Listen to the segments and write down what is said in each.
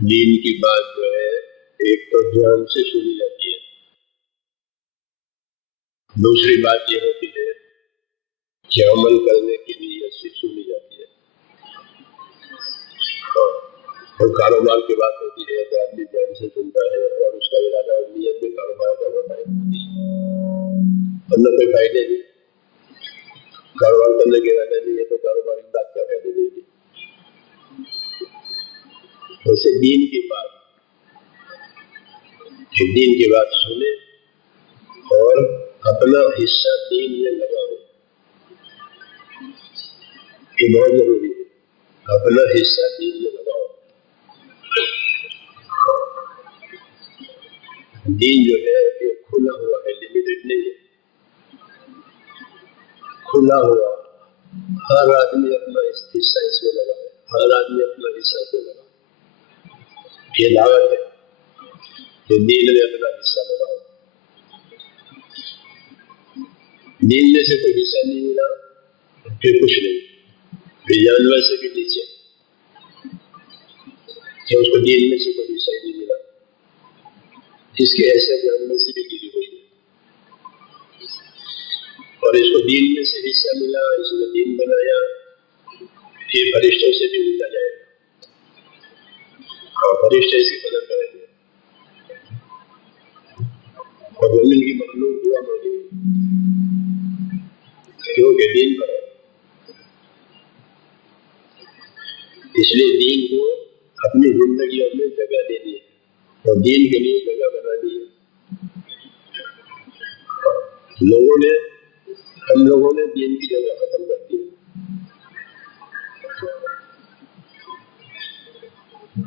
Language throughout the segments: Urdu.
دین کی بات جو ہے ایک تو دھیان سے سنی جاتی ہے، دوسری بات یہ ہوتی ہے کہ عمل کرنے کی نیت سے سنی جاتی ہے۔ اور کاروبار کی بات ہوتی ہے تو آدمی دھیان سے سنتا ہے اور اس کا ارادہ اور نیت بھی کاروبار کا ہوتا ہے، ورنہ کوئی فائدے نہیں۔ کاروبار کرنے کے ارادہ نہیں ہے تو کاروبار کی بات کیا فائدے دے گی۔ ویسے دین کی بات سنے اور اپنا حصہ دین میں لگاؤ، یہ بہت ضروری ہے۔ اپنا حصہ دین میں لگاؤ۔ دین جو ہے یہ کھلا ہوا ہے، لمیٹڈ نہیں ہے، کھلا ہوا۔ ہر آدمی اپنا حصہ اس میں لگائے، ہر آدمی اپنا حصہ اس میں لگائے۔ یہ دعوت ہے کہ دین میں اپنا حصہ لگاؤ۔ دین میں سے کوئی حصہ نہیں ملا پھر کچھ نہیں، پھر جانور سے بھی نیچے کہ اس کو دین میں سے کوئی حصہ ہی نہیں ملا، اس کے ایسے جانور سے بھی گری ہوئی ہے۔ اور اس کو دین میں سے حصہ ملا، اس نے دین بنایا، یہ فرشتوں سے بھی اٹھا جائے گا اور فرشتے اسی قدر کریں گے اور زمین کی مخلوق دعا مانگے گی کیونکہ دین پر ہے۔ اس لیے دین کو اپنی زندگیوں میں جگہ دینی ہے اور دین کے لیے جگہ بنانی ہے۔ ہم لوگوں نے دین کی جگہ ختم کر دی،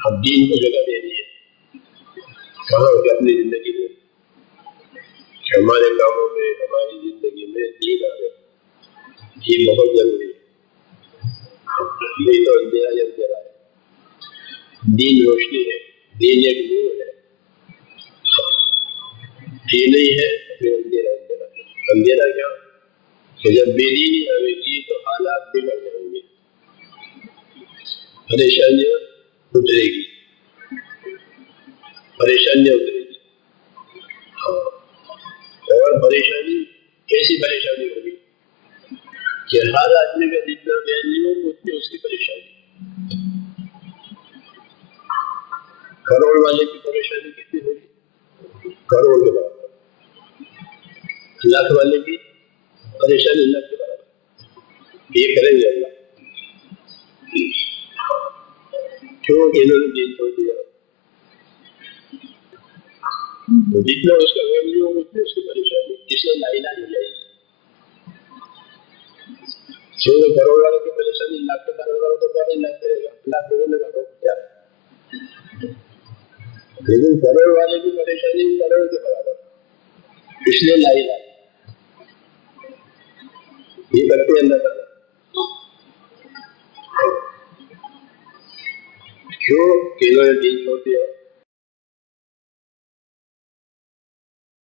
اب دین کو جگہ دینی ہے کہاں کہ اپنی زندگی میں، ہمارے کاموں میں، ہماری زندگی میں دین آ گئے، یہ بہت ضروری ہے۔ نہیں تو اندھیرا ہی اندھیرا ہے۔ دین روشنی ہے، دین ایک نور ہے، یہ نہیں ہے پھر اندھیرا اندھیرا ہے۔ اندھیرا کیا کہ جب بے دینی آئے گی تو حالات بگڑ جائیں گے، پریشانیاں اترے گی، اور پریشانی کیسی پریشانی ہوگی کہ ہر آدمی کا جتنا بیان نہیں ہو اتنی اس کی پریشانی۔ کروڑ والے کی پریشانی کتنی ہوگی؟ کروڑ کے برابر۔ لاکھ والے کی پریشانی لاکھ کے برابر۔ یہ کریں گے اللہ کیوں کہ انہوں نے دین چھوڑ دیا، جتنا اس کا ویلیو ہو اتنی اس کی پریشانی، اس لیے لاعلاج ہو جائے گی۔ کیونکہ کروڑ والے کی پریشانی لاکھ کے برابر تو کیا نہیں لاکھ کرے گا، لاکھ ہونے لگا کیا، لیکن کروڑ والے کی پریشانی کروڑ کے برابر، اس لیے لاعلاج یہ کرتے اللہ تعالیٰ۔ کیوں کہ انہوں نے دین چھوڑ دیا،